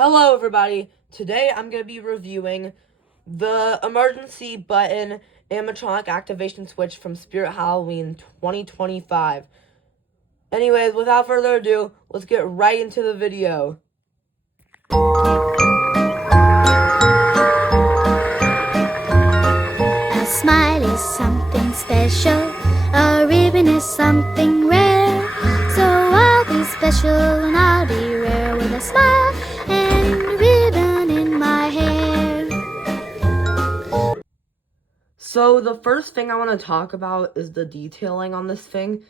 Hello everybody, today I'm going to be reviewing the emergency button animatronic activation switch from Spirit Halloween 2025. Anyways, without further ado, let's get right into the video. A smile is something special, a ribbon is something rare. So I'll be special and I'll be rare with a smile and a ribbon in my hair. So the first thing I want to talk about is the detailing on this thing.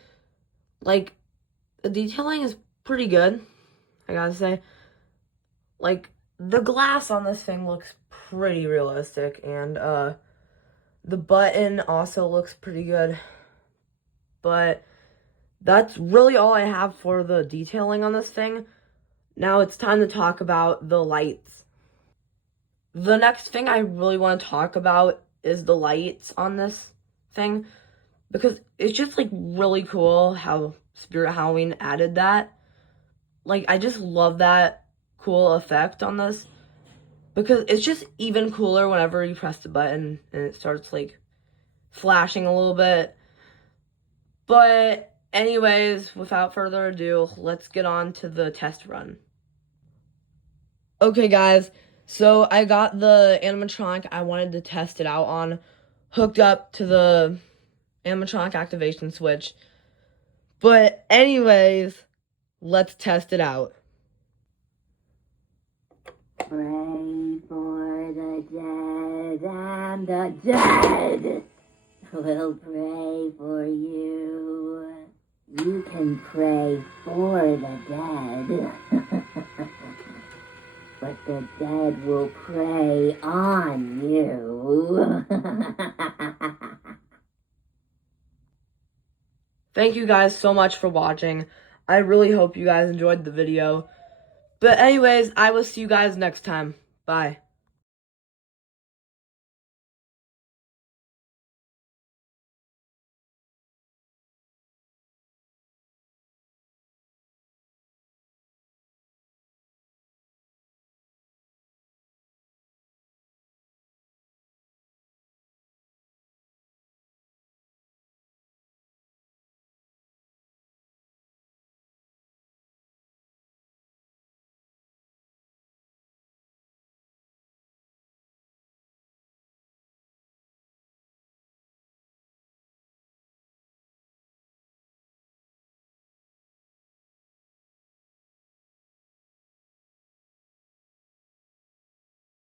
Like, the detailing is pretty good, I gotta say. Like, the glass on this thing looks pretty realistic, and the button also looks pretty good. But that's really all I have for the detailing on this thing. Now it's time to talk about the lights. The next thing I really want to talk about is the lights on this thing, because it's just like really cool how Spirit Halloween added that. Like, I just love that cool effect on this, because it's just even cooler whenever you press the button and it starts like flashing a little bit. But anyways, without further ado, let's get on to the test run. Okay guys, so I got the animatronic I wanted to test it out on hooked up to the animatronic activation switch. But anyways, let's test it out. Pray for the dead, and the dead will pray for you. You can pray for the dead, but the dead will pray on you. Thank you guys so much for watching. I really hope you guys enjoyed the video. But anyways, I will see you guys next time. Bye.